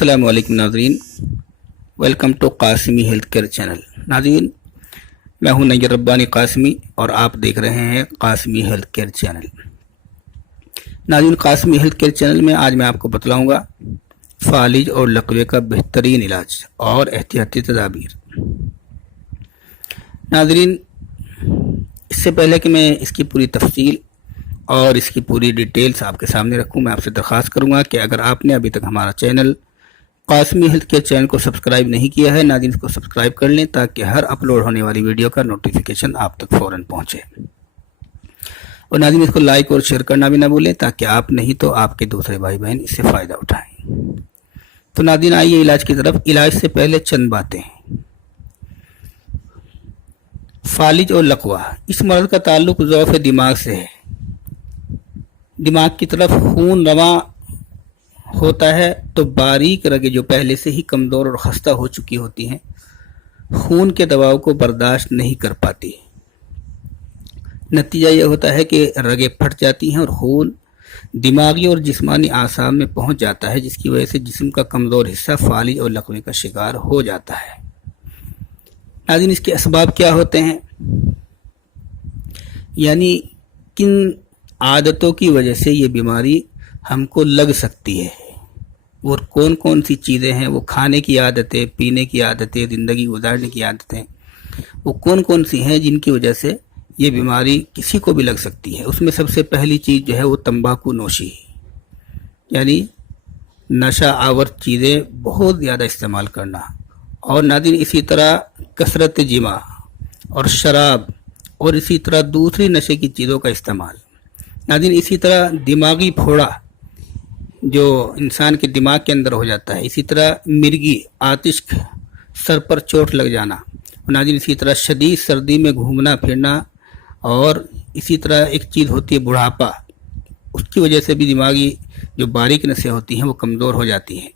अस्सलाम वालेकुम नाज़रीन, welcome to Qasmi health care channel. नाज़रीन, मैं हूं नैयर रब्बानी कासमी और आप देख रहे हैं कासमी हेल्थ केयर चैनल। नाज़रीन, कासमी हेल्थ केयर चैनल में आज मैं आपको बतलाऊंगा फालिज और लकवे का बेहतरीन इलाज और एहतियाती तदाबीर। नाज़रीन, इससे पहले कि मैं इसकी पूरी तफसील और इसकी पूरी डिटेल्स आपके सामने रखूं, मैं आपसे दरख्वास्त करूंगा कि अगर आपने अभी तक हमारा channel Qasmi health care channel को सब्सक्राइब नहीं किया है, नाज़रीन इसको सब्सक्राइब कर लें ताकि हर अपलोड होने वाली वीडियो का नोटिफिकेशन आप तक फ़ौरन पहुंचे। और नाज़रीन इसको लाइक और शेयर करना भी ना भूलें ताकि आप नहीं तो आपके दूसरे भाई बहन इससे फ़ायदा उठाएं। तो नाज़रीन आइए इलाज की तरफ। इलाज से पहले चंद बातें। फालिज और लकवा, इस मर्ज़ का ताल्लुक ज़ौफ़ दिमाग से है। दिमाग की तरफ खून रवां होता है तो बारीक रगें जो पहले से ही कमज़ोर और खस्ता हो चुकी होती हैं, खून के दबाव को बर्दाश्त नहीं कर पाती। नतीजा यह होता है कि रगें फट जाती हैं और खून दिमागी और जिस्मानी आसाम में पहुंच जाता है, जिसकी वजह से जिस्म का कमज़ोर हिस्सा फालिज और लकवे का शिकार हो जाता है। नाज़रीन, इसके असबाब क्या होते हैं, यानी किन आदतों की वजह से ये बीमारी हमको लग सकती है और कौन कौन सी चीज़ें हैं, वो खाने की आदतें, पीने की आदतें, ज़िंदगी गुजारने की आदतें, वो कौन कौन सी हैं जिनकी वजह से ये बीमारी किसी को भी लग सकती है। उसमें सबसे पहली चीज़ जो है वो तंबाकू नोशी, यानी नशा आवर चीज़ें बहुत ज़्यादा इस्तेमाल करना। और नाज़रीन इसी तरह कसरत जिमा और शराब और इसी तरह दूसरी नशे की चीज़ों का इस्तेमाल। नाज़रीन इसी तरह दिमागी फोड़ा जो इंसान के दिमाग के अंदर हो जाता है, इसी तरह मिर्गी, आतिश, सर पर चोट लग जाना। नाज़रीन इसी तरह शदीद सर्दी में घूमना फिरना, और इसी तरह एक चीज़ होती है बुढ़ापा, उसकी वजह से भी दिमागी जो बारीक नसें होती हैं वो कमज़ोर हो जाती हैं।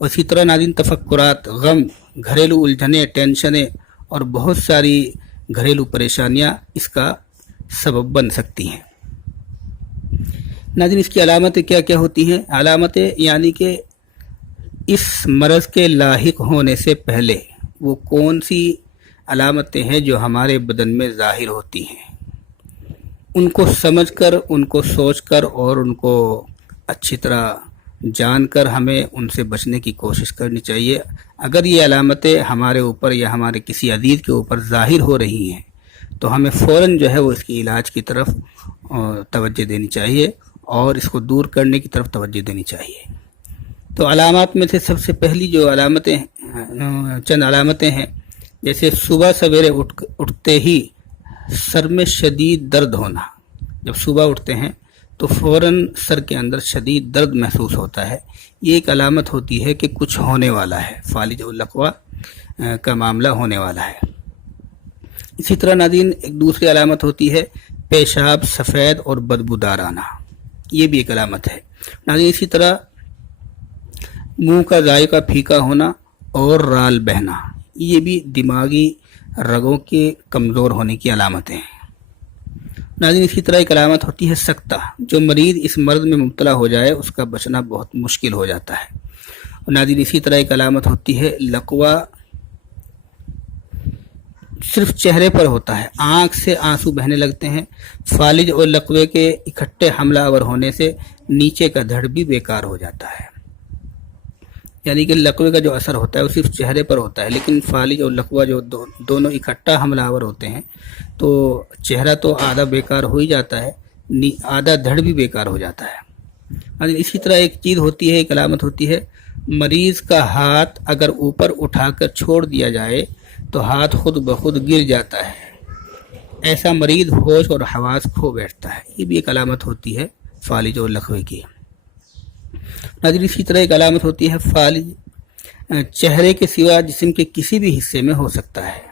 और इसी तरह नाज़रीन तफक्कुरात, गम, घरेलू उलझनें, टेंशनें और बहुत सारी घरेलू परेशानियाँ इसका सबब बन सकती हैं। नाज़रीन इसकी अलामतें क्या क्या होती हैं। अलामतें यानी कि इस मर्ज़ के लाहिक होने से पहले वो कौन सी अलामतें हैं जो हमारे बदन में ज़ाहिर होती हैं, उनको समझकर, उनको सोचकर और उनको अच्छी तरह जानकर हमें उनसे बचने की कोशिश करनी चाहिए। अगर ये अलामतें हमारे ऊपर या हमारे किसी अजीज़ के ऊपर ज़ाहिर हो रही हैं तो हमें फ़ौरन जो है वो इसकी इलाज की तरफ तवज्जो देनी चाहिए और इसको दूर करने की तरफ तवज्जो देनी चाहिए। तो अलामत में से सबसे पहली जो अलामतें, चंद अलामतें हैं, जैसे सुबह सवेरे उठते ही सर में शदीद दर्द होना। जब सुबह उठते हैं तो फ़ौरन सर के अंदर शदीद दर्द महसूस होता है, ये एक अलामत होती है कि कुछ होने वाला है, फालिज और लकवा का मामला होने वाला है। इसी तरह नाज़रीन एक दूसरी अलामत होती है पेशाब सफ़ेद और बदबूदार आना, ये भी एक अलामत है। नाज़रीन इसी तरह मुंह का जायका फीका होना और राल बहना, ये भी दिमागी रगों के कमज़ोर होने की अलामतें हैं। नाज़रीन इसी तरह एक अलामत होती है सकता, जो मरीज़ इस मर्ज़ में मुब्तला हो जाए उसका बचना बहुत मुश्किल हो जाता है। और नाज़रीन इसी तरह एक अलामत होती है लकवा सिर्फ चेहरे पर होता है, आँख से आंसू बहने लगते हैं। फालिज और लकवे के इकट्ठे हमलावर होने से नीचे का धड़ भी बेकार हो जाता है, यानी कि लकवे का जो असर होता है वो सिर्फ चेहरे पर होता है, लेकिन फालिज और लकवा जो दोनों इकट्ठा हमलावर होते हैं तो चेहरा तो आधा बेकार हो ही जाता है, आधा धड़ भी बेकार हो जाता है। इसी तरह एक चीज़ होती है, एक अलामत होती है मरीज़ का हाथ अगर ऊपर उठाकर छोड़ दिया जाए तो हाथ खुद ब खुद गिर जाता है, ऐसा मरीज़ होश और हवास खो बैठता है, ये भी एक अलामत होती है फालिज और लकवे की। नाज़रीन इसी तरह एक अलामत होती है फालिज चेहरे के सिवा जिस्म के किसी भी हिस्से में हो सकता है।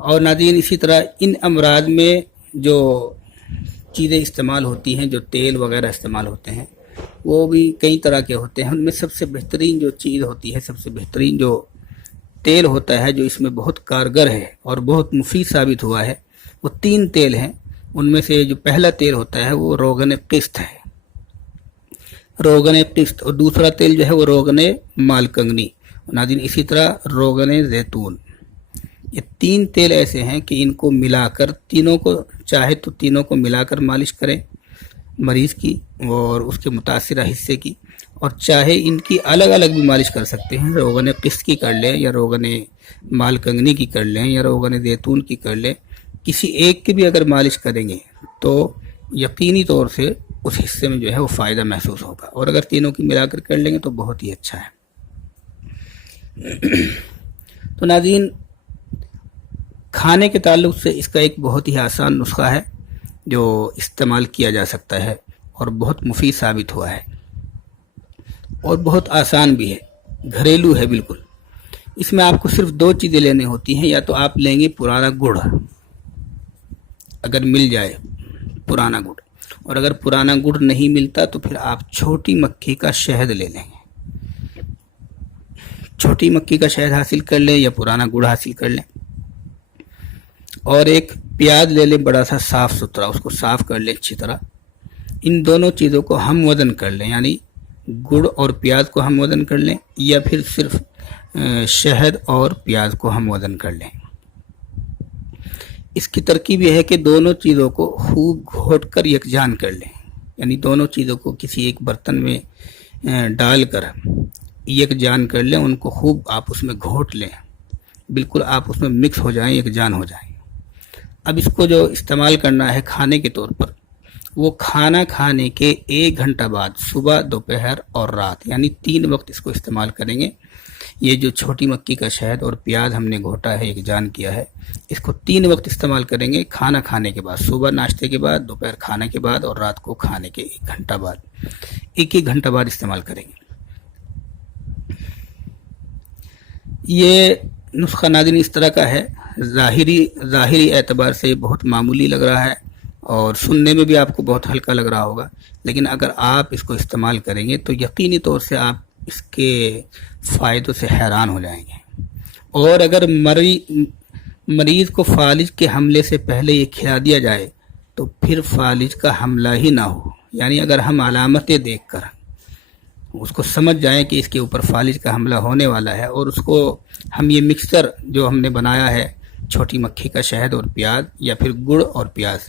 और नाज़रीन इसी तरह इन अमराज में जो चीज़ें इस्तेमाल होती हैं, जो तेल वगैरह इस्तेमाल होते हैं, वो भी कई तरह के होते हैं। उनमें सबसे बेहतरीन जो चीज़ होती है, सबसे बेहतरीन जो तेल होता है जो इसमें बहुत कारगर है और बहुत मुफीद साबित हुआ है, वो 3 तेल हैं। उनमें से जो पहला तेल होता है वो रोगन किस्त है। रोगन किस्त, और दूसरा तेल जो है वो रोगन मालकंगनी। नाज़रीन इसी तरह रोगन जैतून। ये 3 तेल ऐसे हैं कि इनको मिलाकर, तीनों को चाहे तो तीनों को मिलाकर मालिश करें मरीज़ की और उसके मुतासिरा हिस्से की, और चाहे इनकी अलग अलग भी मालिश कर सकते हैं। रोगन किस्त की कर लें या रोगन मालकंगनी की कर लें या रोगन जैतून की कर लें, किसी एक की भी अगर मालिश करेंगे तो यकीनी तौर से उस हिस्से में जो है वो फ़ायदा महसूस होगा, और अगर तीनों की मिलाकर कर लेंगे तो बहुत ही अच्छा है। तो नाज़रीन खाने के ताल्लुक से इसका एक बहुत ही आसान नुस्खा है जो इस्तेमाल किया जा सकता है और बहुत मुफीद साबित हुआ है, और बहुत आसान भी है, घरेलू है बिल्कुल। इसमें आपको सिर्फ 2 चीज़ें लेनी होती हैं। या तो आप लेंगे पुराना गुड़, अगर मिल जाए पुराना गुड़, और अगर पुराना गुड़ नहीं मिलता तो फिर आप छोटी मक्खी का शहद ले लेंगे। छोटी मक्खी का शहद हासिल कर लें या पुराना गुड़ हासिल कर लें, और एक प्याज ले लें बड़ा सा साफ़ सुथरा, उसको साफ़ कर लें अच्छी तरह। इन दोनों चीज़ों को हम वज़न कर लें, यानी गुड़ और प्याज को हम वज़न कर लें, या फिर सिर्फ शहद और प्याज को हम वज़न कर लें। इसकी तरकीब यह है कि दोनों चीज़ों को खूब घोट कर यकजान कर लें, यानी दोनों चीज़ों को किसी एक बर्तन में डालकर यकजान कर लें, उनको खूब आप उसमें घोट लें, बिल्कुल आप उसमें मिक्स हो जाएं, यकजान हो जाएं। अब इसको जो इस्तेमाल करना है खाने के तौर पर, वो खाना खाने के 1 घंटा बाद, सुबह, दोपहर और रात, यानी 3 वक्त इसको इस्तेमाल करेंगे। ये जो छोटी मक्की का शहद और प्याज हमने घोटा है, यकजान किया है, इसको 3 वक्त इस्तेमाल करेंगे खाना खाने के बाद, सुबह नाश्ते के बाद, दोपहर खाने के बाद और रात को खाने के 1 घंटा बाद, 1-1 घंटा बाद इस्तेमाल करेंगे। ये नुस्खा नाज़रीन इस तरह का है, ज़ाहिरी एतबार से बहुत मामूली लग रहा है और सुनने में भी आपको बहुत हल्का लग रहा होगा, लेकिन अगर आप इसको इस्तेमाल करेंगे तो यकीनी तौर से आप इसके फ़ायदों से हैरान हो जाएंगे। और अगर मरीज़ को फालिज के हमले से पहले ये खिला दिया जाए तो फिर फालिज का हमला ही ना हो, यानी अगर हम अलामतें देखकर उसको समझ जाएं कि इसके ऊपर फालिज का हमला होने वाला है, और उसको हम ये मिक्सचर जो हमने बनाया है, छोटी मक्खी का शहद और प्याज या फिर गुड़ और प्याज,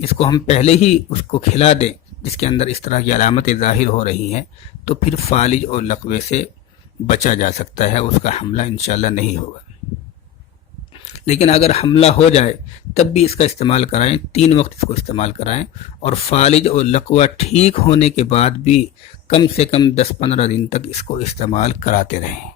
इसको हम पहले ही उसको खिला दें जिसके अंदर इस तरह की अलामतें ज़ाहिर हो रही हैं, तो फिर फालिज और लकवे से बचा जा सकता है, उसका हमला इंशाल्लाह नहीं होगा। लेकिन अगर हमला हो जाए तब भी इसका इस्तेमाल कराएं, 3 वक्त इसको इस्तेमाल कराएं, और फालिज और लकवा ठीक होने के बाद भी कम से कम 10-15 दिन तक इसको इस्तेमाल कराते रहें।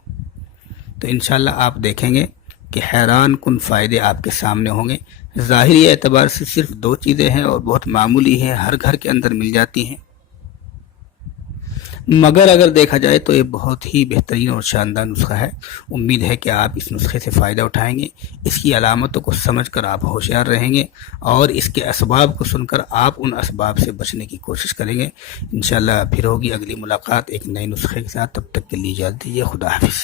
तो इंशाल्लाह आप देखेंगे कि हैरान कुन फ़ायदे आपके सामने होंगे। ज़ाहिरी एतबार से सिर्फ 2 चीज़ें हैं और बहुत मामूली हैं, हर घर के अंदर मिल जाती हैं, मगर अगर देखा जाए तो ये बहुत ही बेहतरीन और शानदार नुस्खा है। उम्मीद है कि आप इस नुस्खे से फ़ायदा उठाएंगे, इसकी अलामतों को समझकर आप होशियार रहेंगे और इसके असबाब को सुनकर आप उन असबाब से बचने की कोशिश करेंगे। इंशाल्लाह फिर होगी अगली मुलाकात एक नए नुस्खे के साथ, तब तक के लिए इजाज़त दीजिए। खुदा हाफिज़।